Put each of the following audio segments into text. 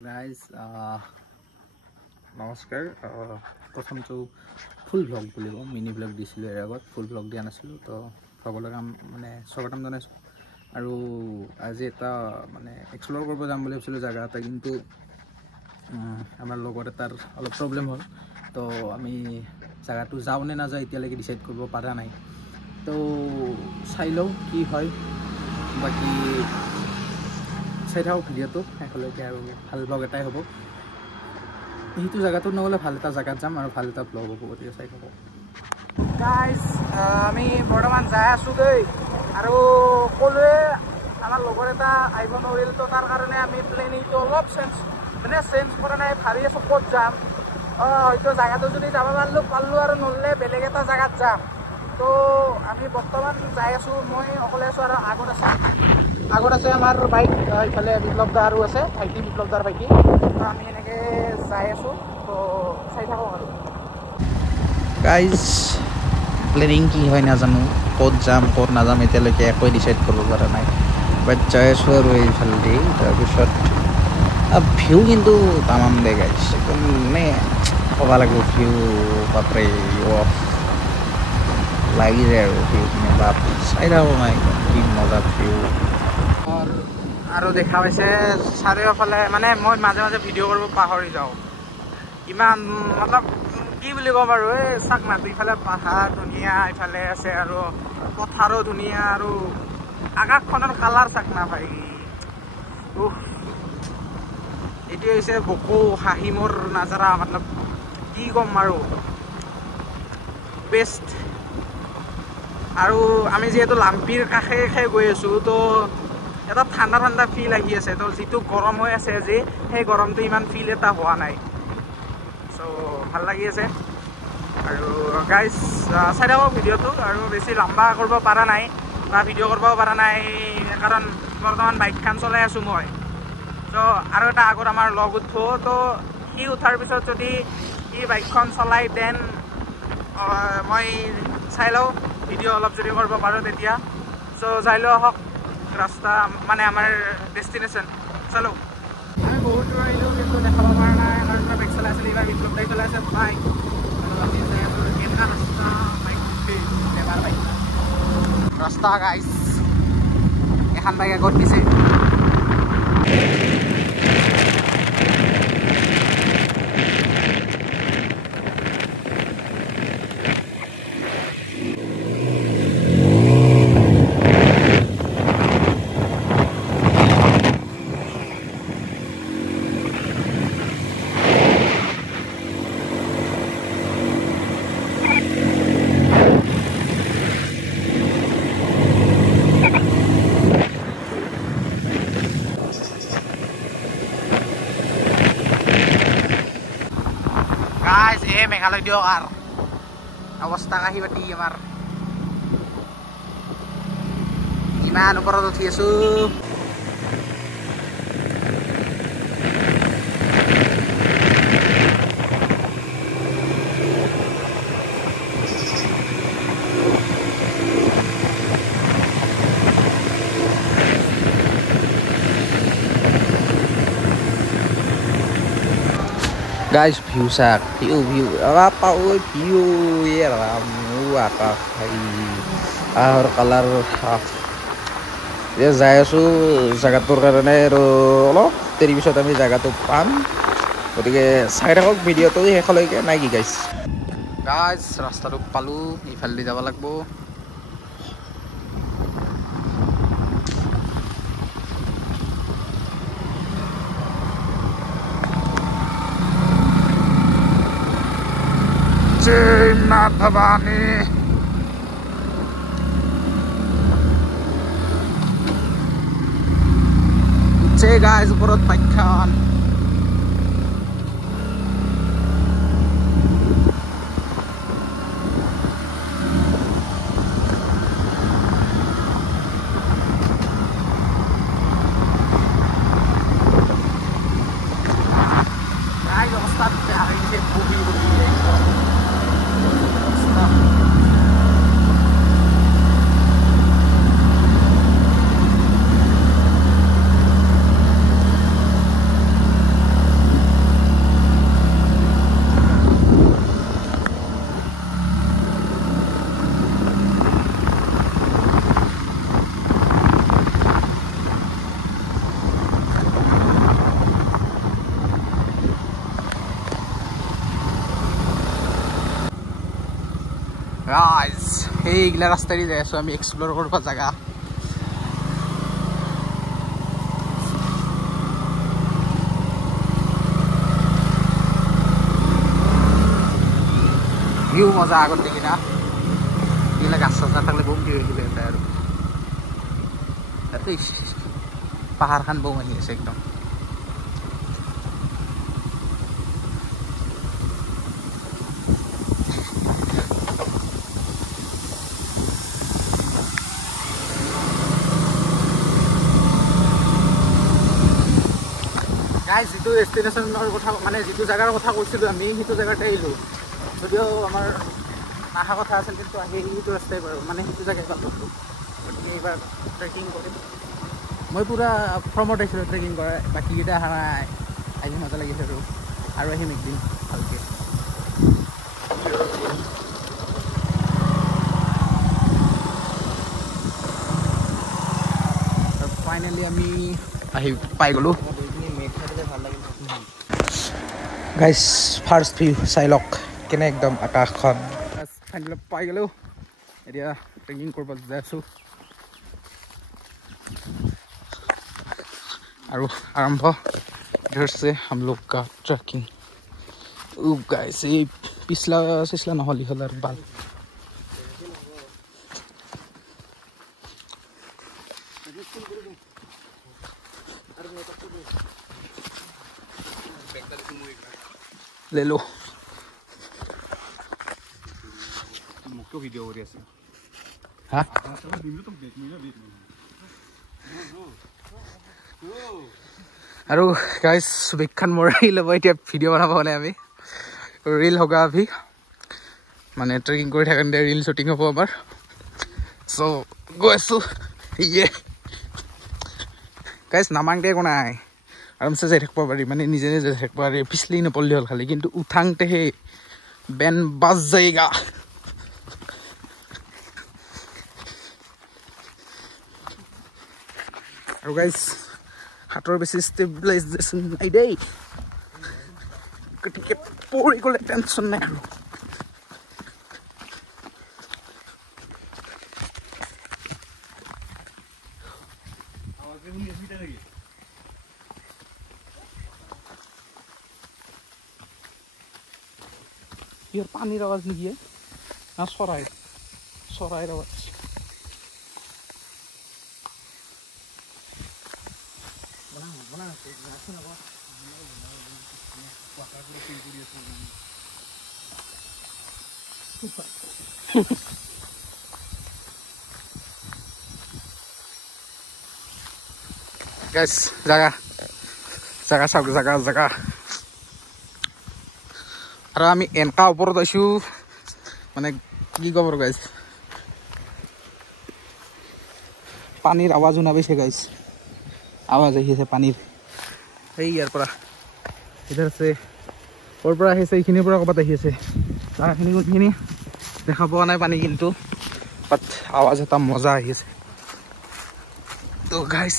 Guys, নমস্কাৰ প্ৰথমটো ফুল blog বুলি কওঁ মিনি ব্লগ দিছিলোঁ ইয়াৰ আগত ফুল ব্লগ দিয়া নাছিলোঁ তো সকলোকে মানে স্বাগতম জনাইছোঁ আৰু আজি এটা মানে এক্সপ্ল'ৰ কৰিব যাম বুলি ভাবিছিলোঁ জেগা এটা কিন্তু আমাৰ লগত এটাৰ অলপ প্ৰব্লেম হ'ল তো আমি জেগাটো যাওঁ নে নাযাওঁ এতিয়ালৈকে ডিচাইড কৰিব পৰা নাই তো চাই লওঁ কি হয় বাকী চাই থাকক ভিডিঅ'টো শেষলৈকে আৰু ভাল ব্লগ এটাই হ'ব সেইটো জেগাটোত নগ'লে ভাল এটা জেগাত যাম আৰু ভাল এটা ব্লগ হ'ব গতিকে চাই থাকক গাইজ আমি বৰ্তমান যাই আছোঁ দেই আৰু ক'লোৱে আমাৰ লগৰ এটা আহিব নোৱাৰিল তো তাৰ কাৰণে আমি প্লেনিংটো অলপ চেঞ্জ কৰা নাই ভাবি আছোঁ ক'ত যাম হয়তো জেগাটো যদি যাব পাৰলোঁ আৰু নল'লে বেলেগ এটা জেগাত যাম তো আমি বৰ্তমান যাই আছোঁ মই অকলে আছোঁ আৰু আগত আছে আমাৰ বাইক ইফালে বিপ্লৱ দা আৰু আছে ভাইটি বিপ্লৱ দাৰ ভাইটি তো আমি এনেকৈ যাই আছোঁ তো চাই থাকক আৰু গাইজ প্লেনিং কি হয় নাজানো ক'ত যাম ক'ত নাযাম এতিয়ালৈকে একোৱে ডিচাইড কৰিব পৰা নাই বাট যাই আছোঁ আৰু এইফালেদি তাৰপিছত ভিউ কিন্তু তামাম দে গাইজ একদম মানে ক'ব লাগিব ভিউ বাপৰে লাগি যায় আৰু ভিউখিনি বাপ চাই থাকোঁ নাই কি মজা ভিউ আৰু দেখা পাইছে চাৰিওফালে মানে মই মাজে মাজে ভিডিঅ' কৰিব পাহৰি যাওঁ ইমান মতলব কি বুলি ক'ম আৰু এই চাক না ইফালে পাহাৰ ধুনীয়া ইফালে আছে আৰু পথাৰো ধুনীয়া আৰু আকাশখনৰ কালাৰ চাক না ভাই এইটোৱে হৈছে বকো হাঁহিমৰ নাজাৰা মতলব কি ক'ম আৰু বেষ্ট আৰু আমি যিহেতু লাম্পিৰ কাষে গৈ আছোঁ তো এটা ঠাণ্ডা ফিল আহি আছে তো যিটো গৰম হৈ আছে আজি সেই গৰমটো ইমান ফিল এটা হোৱা নাই চ' ভাল লাগি আছে আৰু গাইজ চাই থাকক ভিডিঅ'টো আৰু বেছি লম্বা কৰিব পৰা নাই বা ভিডিঅ' কৰিব পৰা নাই কাৰণ বৰ্তমান বাইকখন চলাই আছোঁ মই চ' আৰু এটা আগত আমাৰ লগ উঠিব তো সি উঠাৰ পিছত যদি সি বাইকখন চলাই দেন মই চাই লওঁ ভিডিঅ' অলপ যদি কৰিব পাৰোঁ তেতিয়া চ' চাই লওঁ আহক ৰাস্তা মানে আমাৰ ডেষ্টিনেশ্যন চালোঁ আমি বহুত দূৰ আহিলোঁ কিন্তু দেখাব পৰা নাই কাৰণ বাইক চলাই আছিলোঁ এইবাৰ বিপ্লৱ দাই চলাই আছে বাইক আৰু আমি যাই আছোঁ কেনেকুৱা ৰাস্তা বাইক এবাৰ বাইক ৰাস্তা গাইজ এখন বাইক আগত দিছে guys মেঘালয় দিয়ক আৰু অৱস্থা কাহি পাতি আমাৰ ইমান ওপৰত উঠি আছোঁ guys view sak view apa view ya ramu apa ahor color ya যাই আছোঁ জাগাটোৰ কাৰণে আৰু অলপ দেৰি পিছত আমি জাগাটো পাম গতিকে চাই থাকক ভিডিঅ'টো শেষলৈকে নাই কি গাইজ ৰাস্তাটো পালোঁ ইফালেদি যাব লাগিব जय मां भवानी जय गाइस ওপৰত বাইকখন গাইস অৱস্থা বেয়া হৈছে বহি গাইজ সেইগিলা ৰাস্তাৰে যাই আছোঁ আমি এক্সপ্ল'ৰ কৰিব জেগা ভিউ মজা আগত দেখি না এইগিলা গাছ চাছ নাথাকিলে বম কি হৈ যায় আৰু পাহাৰখন বম আহি আছে একদম গাইজ যিটো ডেষ্টিনেশ্যনৰ কথা মানে যিটো জেগাৰ কথা কৈছিলোঁ আমি সেইটো জেগাতে আহিলোঁ যদিও আমাৰ নাহা কথা আছিল কিন্তু আহি সেইটো ৰাস্তাই বাৰু মানে সেইটো জেগাই পালোঁ গতিকে এইবাৰ ট্ৰেকিং কৰিম মই পূৰা ফ্ৰমত আহিছিলোঁ ট্ৰেকিং কৰা বাকীকেইটা অহা নাই আহি মজা লাগিছে আৰু আহিম একদিন ভালকৈ ফাইনেলি আমি আহি পাই গ'লোঁ গাইজ ফাৰ্ষ্ট ভিউ চাই লওক কেনে একদম আকাশখন ফাইনেলি পাই গ'লোঁ এতিয়া ট্ৰেকিং কৰিব যাই আছোঁ আৰু আৰম্ভ ধৰছে हम लोग का ट्रैकिंग गाइस ये पिछला सिसला নহ'লি হ'ল আৰু বাল ले लो मुक्को वीडियो हो रही है हां আৰু গাইস বেকখান মৰাই ল'ব এতিয়া ভিডিঅ' বনাব হ'লে আমি ৰীল হোগা अभी মানে ট্ৰেকিং কৰি থাকোঁতে ৰীল শ্বুটিং হ'ব আমাৰ চ' গৈ আছোঁ ইয়ে গাইস নামাংতে একো নাই আৰামছে যাই থাকিব পাৰি মানে নিজে নিজে যাই থাকিব পাৰি পিছলি নপৰিলে হ'ল খালি কিন্তু উঠাংতে হে বেন বাজ যায়গা আৰু গাইস হাতৰ বেছি ষ্টেবিলাইজেশ্যন নাই দেই গতিকে পৰি গ'লে টেনশ্যন নাই আৰু ইয়াৰ পানীৰ আৱাজ নেকি না চৰাইৰ আৱাজ গাইস জাগা চাওক জাগা আৰু আমি এনেকা ওপৰত আছোঁ মানে কি ক'ব গাইছ পানীৰ আৱাজ শুনা পাইছে গাইছ আৱাজ আহি আছে পানীৰ এই ইয়াৰ পৰা ইধৰ আছে ক'ৰ পৰা আহিছে এইখিনিৰ পৰা ক'ৰবাত আহি আছে জাগাখিনি কোনখিনি দেখা পোৱা নাই পানী কিন্তু বাট আৱাজ এটা মজা আহি আছে তো গাইছ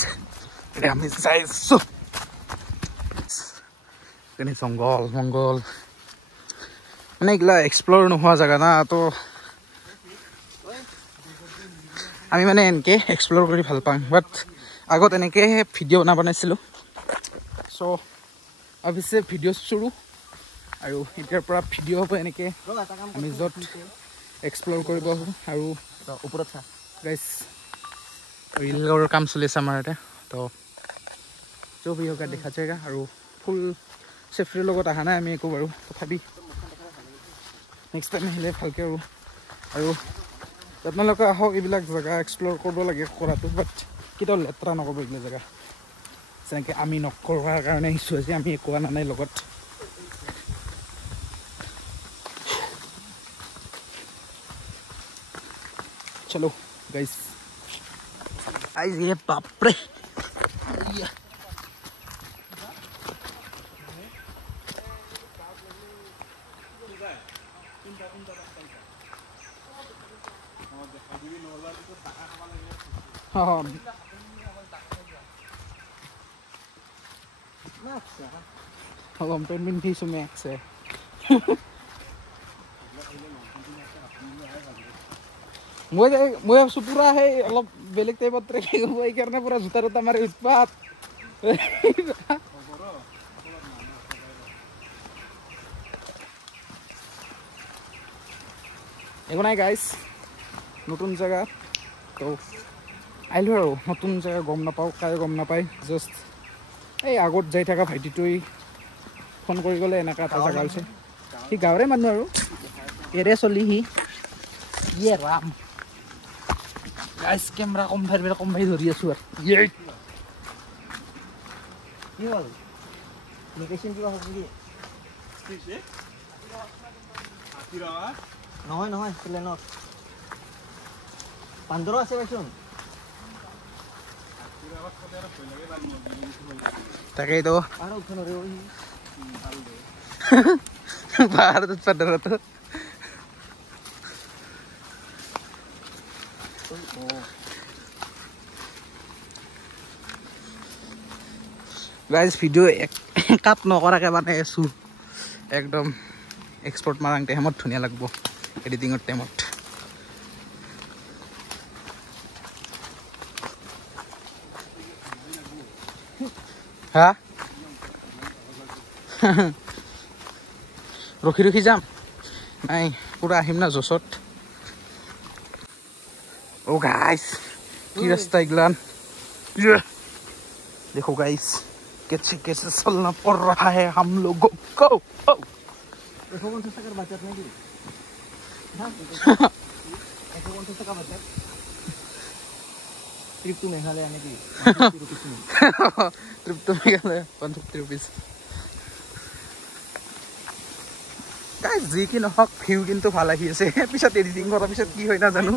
এতিয়া আমি যাই আছোঁ কেনে জংঘল মানে এইগিলা এক্সপ্ল'ৰ নোহোৱা জেগা না তো আমি মানে এনেকৈ এক্সপ্ল'ৰ কৰি ভাল পাওঁ বাট আগত এনেকৈ ভিডিঅ' বনাইছিলোঁ চ' অৱশ্যে ভিডিঅ' চুৰু আৰু এতিয়াৰ পৰা ভিডিঅ' হ'ব এনেকৈ আমি য'ত এক্সপ্ল'ৰ কৰিব আহোঁ আৰু ওপৰত গাইছ ৰিলৰ কাম চলি আছে আমাৰ ইয়াতে তো जो भी होगा দেখা যায়গা আৰু ফুল চেফটিৰ লগত অহা নাই আমি একো বাৰু তথাপি নেক্সট টাইম আহিলে ভালকৈ আৰু আপোনালোকে আহক এইবিলাক জেগা এক্সপ্ল'ৰ কৰিব লাগে কৰাটো বাট কেতিয়াও লেতেৰা নকৰিব এইবিলাক জেগা যেনেকৈ আমি নকৰাৰ কাৰণে আহিছোঁ আজি আমি একো আনা নাই লগত চলো গাইছ আই ये बापरे Max ya. Kalau pengen di Sumex ya. মই ভাবছো পুৰা সেই অলপ বেলেগ টাইপত ট্ৰেকিং হ'ব এইকাৰণে পুৰা জোতা টোতা মাৰি উৎপাত একো নাই গাইজ নতুন জেগা তো আহিলোঁ আৰু নতুন জেগা গম নাপাওঁ কাই গম নাপায় জাষ্ট এই আগত যাই থকা ভাইটিটোৱে ফোন কৰি গ'লে এনেকুৱা এটা জেগা হৈছে সি গাঁৱৰে মানুহ আৰু এৰে চলি সি ইয়ে ৰাম গাইজ কেমেৰা কম ভাই ধৰি আছোঁ আৰু ইয়ে কি হ'ল লোকেশ্যন কিবা হ'ব নেকি নহয় প্লেনত পান্দৰ আছে পাইছোন তাকেইতো আৰু উঠা নৰে পাহাৰত পান্দৰতো গাইজ ভিডিঅ' কাট নকৰাকৈ মানে আছোঁ একদম এক্সপৰ্ট মাৰাং টাইমত ধুনীয়া লাগব এডিটিঙৰ টাইমত হা ৰখি যাম নাই পুৰা আহিম না জছত ओ गाइस की रास्ता इगलान देखो गाइस कैसे चलना पड़ रहा है हम लोगों को ट्रिप टू मेघालय आने की trip to Meghalaya 150 rupees guys जी की নহক ভিউ কিন্তু ভাল আহি আছে পিছত এডিটিং কৰাৰ পিছত কি হয় না জানো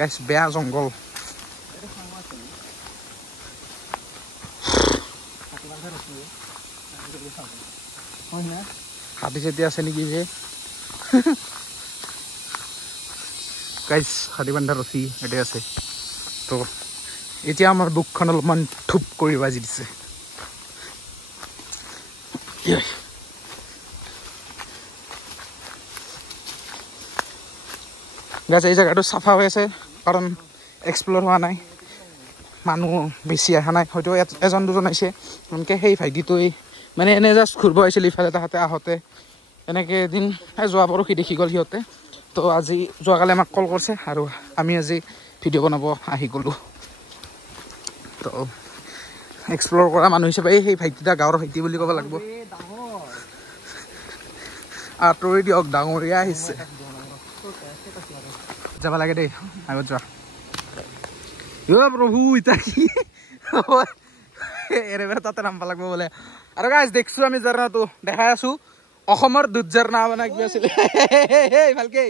गाइस बेया जंगल हाथी सेती आछे नेকি जे गाइस हाथी बान्धा रसी एटे आछे तो এতিয়া আমাৰ বুকখন অলপমান ঠুপ কৰি বাজি দিছে গাইস এই জায়গাটো সাফা হৈ আছে কাৰণ এক্সপ্লোৰ হোৱা নাই মানুহ বেছি আহা নাই হয়তো এজন দুজন আহিছে এনেকৈ সেই ভাইটিটোৱে মানে এনে জাষ্ট ঘূৰিব আহিছিল ইফালে তাহাঁতে আহোঁতে এনেকৈ এদিন যোৱা পৰহি দেখি গ'ল সিহঁতে তো আজি যোৱাকালি আমাক কল কৰিছে আৰু আমি আজি ভিডিঅ' বনাব আহি গ'লোঁ তো এক্সপ্লোৰ কৰা মানুহ হিচাপে সেই ভাইটিটা গাঁৱৰ ভাইটি বুলি ক'ব লাগিব আঁতৰি দিয়ক ডাঙৰীয়া আহিছে যাব লাগে দেই আগত যোৱা প্ৰভু ইতা কি এৰেবাৰ তাতে নাম লাগিব বোলে আৰু গাইজ দেখছো আমি জাৰ্ণাটো দেখাই আছো অসমৰ দুধ জাৰ্ণা মানে কি আছিলে ভালকে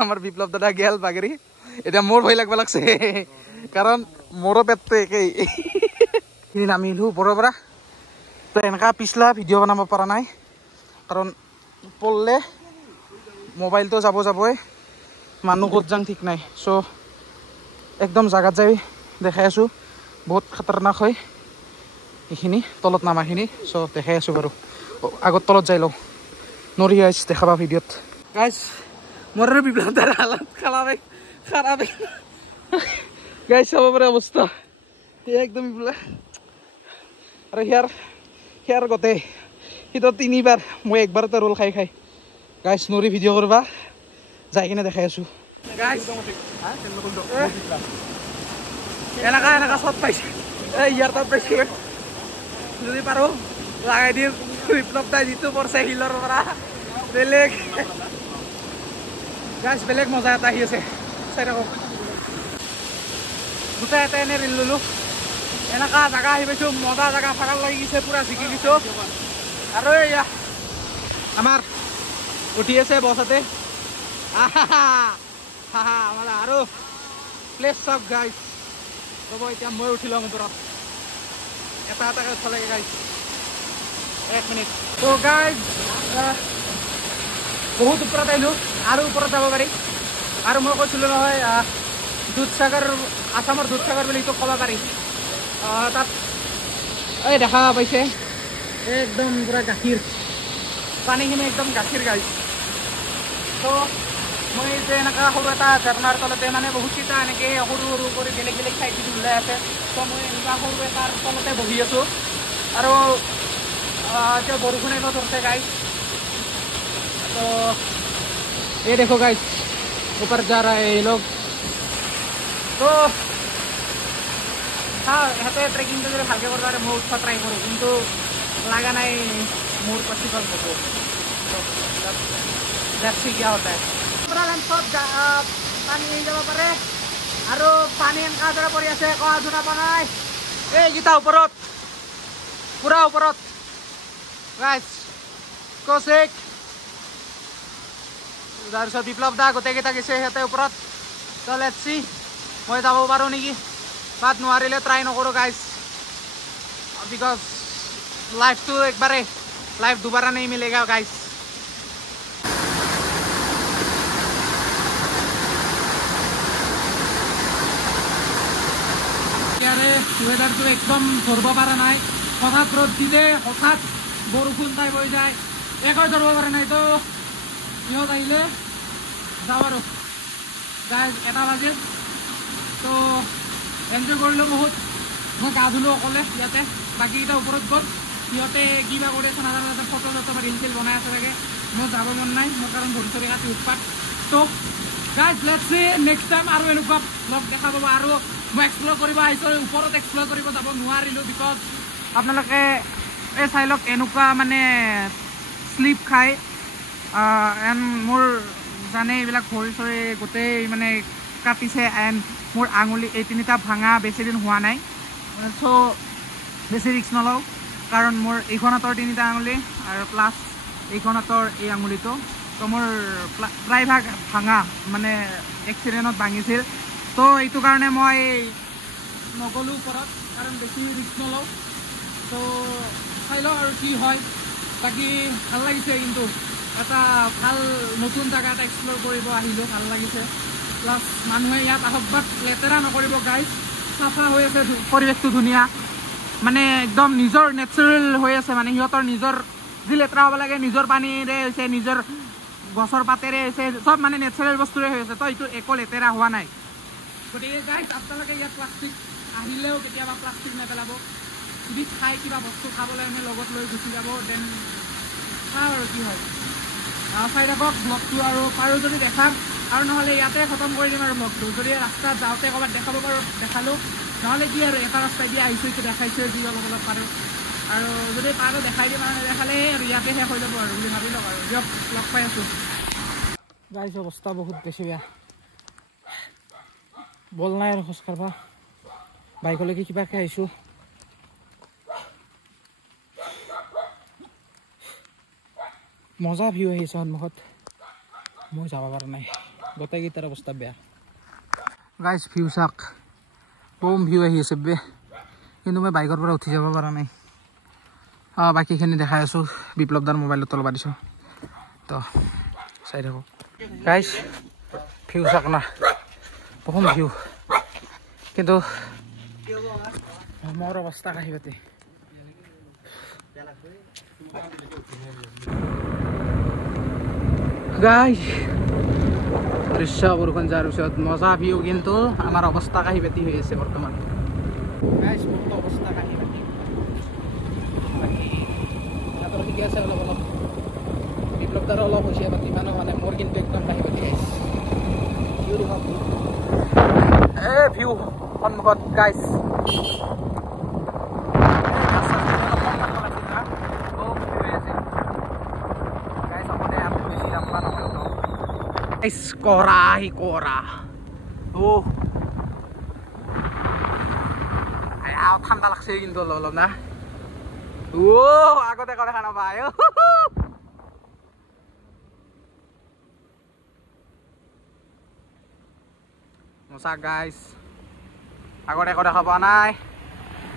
আমাৰ বিপ্লৱ দাদা গেল বাগেৰি এতিয়া মোৰ ভয় লাগব লাগছে কাৰণ মোৰো পেটটো একেই নামিলো ওপৰৰ পৰা তো এনেকা পিছলা ভিডিঅ' বনাব পৰা নাই কাৰণ পড়লে মোবাইলটো যাবই মানুহ ক'ত যাং ঠিক নাই চ' একদম জাগাত যাই দেখাই আছোঁ বহুত খাতাৰনাক হয় এইখিনি তলত নামাখিনি চ' দেখাই আছোঁ বাৰু আগত তলত যাই লওঁ নৰি আইছ দেখাবা ভিডিঅ'ত গাইছ মোৰ আৰু বিপ্লৱ দাৰ হালত খাৰাপ গাইছ চাব পাৰে অৱস্থা একদম বিপ্লৱ আৰু সিয়াৰ গোটেই সিটো 3বাৰ মই একবাৰতে ৰোল খাই গাইছ নৰি ভিডিঅ' কৰবা যাই কিনে দেখাই আছোঁ এনেকা চত পাইছে ইয়াৰ তাত পাইছে যদি পাৰোঁ লাগাই দিম বিপ্লৱ দাই যিটো পৰছে শিলৰ পৰা বেলেগ গাইছ বেলেগ মজা এটা আহি আছে চাই থাকক দুটা এটা এনে ৰিল ল'লোঁ এনেকা জাগা আহি পাইছোঁ মজা জাগা ভাড়া লাগি গৈছে পুৰা জিকি দিছোঁ আৰু এয়া আমাৰ উঠি আছে বছতে আমাৰ আৰু প্লেচ চাওক গাইছ ৰ'ব এতিয়া মই উঠি ল'ম ওপৰত এটা এটাকৈ উঠা লাগে গাইছ 1 মিনিট তো গাইছ বহুত ওপৰত আহিলোঁ আৰু ওপৰত যাব পাৰি আৰু মই কৈছিলোঁ নহয় দুধসাগৰ আসামৰ দুধসাগৰ বুলি এইটো ক'ব পাৰি তাত এই দেখা পাইছে একদম পুৰা গাখীৰ পানীখিনি একদম গাখীৰ গাই তো মই যে এনেকুৱা সৰু এটা ঝৰ্ণাৰ তলতে মানে বহুতকেইটা এনেকৈ সৰু সৰু কৰি বেলেগ বেলেগ ঠাইখিনি ওলাই আছে তো মই এনেকুৱা সৰু এটাৰ তলতে বহি আছোঁ আৰু এতিয়া বৰষুণ আহিব ধৰিছে গাইজ তো ये देखो गाइस ऊपर जा रहा है ये लोग तो हाँ इहते ट्रेकिंग तो भालके करबा रे मैं उठा ट्राई करूँ किन्तु लगा नहीं मोर पॉसिबल हो तो देखते क्या होता है पूरा सब पानी যাব পাৰে আৰু পানী এনেকা দৰে পৰি আছে কোৱা জোনা পানাই এই গীতা ওপৰত পুৰা ওপৰত গাইস কৌশিক তাৰপিছত বিপ্লৱ দা গোটেইকেইটা গৈছে সিহঁতে ওপৰত তো লেটছ চি মই যাব পাৰোঁ নেকি বাট নোৱাৰিলে ট্ৰাই নকৰোঁ গাইজ বিকজ লাইফটো একবাৰে লাইফ দুবাৰা নেই মিলেগা গাইজ ইয়াৰে ৱেডাৰটো একদম ধৰিব পৰা নাই হঠাৎ ৰ'দ দি দিয়ে হঠাৎ বৰষুণ টাইপ হৈ যায় একোৱে ধৰিব পৰা নাই তো ইহঁত আহিলে যাওঁ আৰু গাইজ 1 বাজিল তো এনজয় কৰিলোঁ বহুত মই গা ধুলোঁ অকলে ইয়াতে বাকীকেইটা ওপৰত গ'ল সিহঁতে কিবা কৰি আছে নাজানো তাতে ফটো চটো বা ৰিল চিল বনাই আছে চাগে মোৰ যাব মন নাই মোৰ কাৰণ ভৰি চৰি কাটি উৎপাত তো guys let's C next time আৰু এনেকুৱা ব্লগ দেখা পাব আৰু মই এক্সপ্ল'ৰ কৰিব আহিছোঁ ওপৰত এক্সপ্ল'ৰ কৰিব যাব নোৱাৰিলোঁ বিকজ আপোনালোকে এই চাই লওক এনেকুৱা মানে শ্লিপ খায় এণ্ড মোৰ জানে এইবিলাক ভৰি চৰি গোটেই মানে কাটিছে এণ্ড মোৰ আঙুলি এই 3টা ভাঙা বেছি দিন হোৱা নাই চ' বেছি ৰিস্ক নলওঁ কাৰণ মোৰ এইখন হাতৰ 3টা আঙুলি আৰু প্লাছ এইখন হাতৰ এই আঙুলিটো তো মোৰ প্ৰায়ভাগ ভাঙা মানে এক্সিডেণ্টত ভাঙিছিল তো এইটো কাৰণে মই নগ'লোঁ ওপৰত কাৰণ বেছি ৰিস্ক নলওঁ তো চাই লওঁ আৰু কি হয় বাকী ভাল লাগিছে কিন্তু এটা ভাল নতুন জেগা এটা এক্সপ্ল'ৰ কৰিব আহিলোঁ ভাল লাগিছে প্লাছ মানুহে ইয়াত আহক বাট লেতেৰা নকৰিব গাইজ চাফা হৈ আছে পৰিৱেশটো ধুনীয়া মানে একদম নিজৰ নেচাৰেল হৈ আছে মানে সিহঁতৰ নিজৰ যি লেতেৰা হ'ব লাগে নিজৰ পানীৰে হৈছে নিজৰ গছৰ পাতেৰে হৈছে চব মানে নেচাৰেল বস্তুৰে হৈ আছে তো এইটো একো লেতেৰা হোৱা নাই গতিকে গাইজ আপোনালোকে ইয়াত প্লাষ্টিক আহিলেও কেতিয়াবা প্লাষ্টিক নেপেলাব যদি খাই কিবা বস্তু খাবলৈ আমি লগত লৈ গুচি যাব দেন চাওঁ আৰু কি হয় চাই থাকক ব্লগটো আৰু পাৰোঁ যদি দেখাম আৰু নহ'লে ইয়াতে খতম কৰি দিম আৰু ব্লগটো যদি ৰাস্তাত যাওঁতে ক'ৰবাত দেখাব পাৰোঁ দেখালোঁ নহ'লে কি আৰু এটা ৰাস্তাই দি আহিছোঁ এইটো দেখাইছোঁ যি অলপ অলপ পাৰোঁ আৰু যদি পাৰোঁ দেখাই দিম আৰু নেদেখালে আৰু ইয়াতে শেষ হৈ যাব আৰু বুলি ভাবি লওক আৰু দিয়ক লগ পাই আছোঁ গাইজ অৱস্থা বহুত বেছি বেয়া বল নাই আৰু খোজ কাঢ়বা বাইকলৈকে কিবাকৈ আহিছোঁ মজা ভিউ আহিছে সন্মুখত মই যাব পৰা নাই গোটেইকেইটাৰ অৱস্থা বেয়া গাইজ ভিউ চাওক বম ভিউ আহি আছে বে কিন্তু মই বাইকৰ পৰা উঠি যাব পৰা নাই বাকীখিনি দেখাই আছোঁ বিপ্লৱ দাৰ মোবাইলত তলবা দিছোঁ তো চাই থাকোঁ গাইজ ভিউ চাওক না বম ভিউ কিন্তু মোৰ অৱস্থা কাঢ়ি পাতি গাইজ দৃশ্য বৰষুণ যোৱাৰ পিছত মজা ভিউ কিন্তু আমাৰ অৱস্থা কাঢ়ি পাতি হৈ আছে বৰ্তমান গাইজ মোৰতো অৱস্থা কাঢ়ি পাতি বাকী সিহঁতৰ ঠিকে আছে অলপ অলপ বিপ্লৱ দাৰো অলপ হৈছে বাট ইমানো মানে মোৰ কিন্তু একদম কাঢ়ি পাতি আহিছে ভিউ সন্মুখত গাইজ করা ও ঠান্ডা লাগছে কিন্তু অলপ অলপ না ও আগতে কথা দেখা নাপায় মজা গাইজ আগতে একো দেখা পোৱা নাই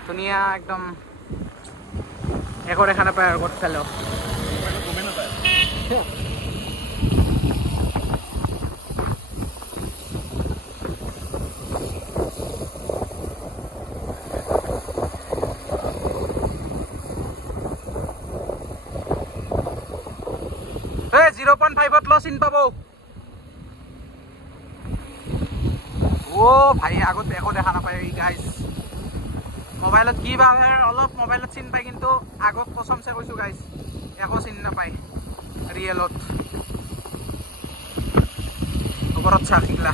ধুনীয়া একদম একো দেখা নাপায় আৰু ক'ত চালেও লাইভত ল চিন পাব ও ভাই আগত একো দেখা নাপায় গাইজ মোবাইলত কি বা অলপ মোবাইলত চিন পায় কিন্তু আগত কসমছে কৈছো গাইজ একো চিন নাপায় ৰিয়েলত ওপৰত চাহ শিকলা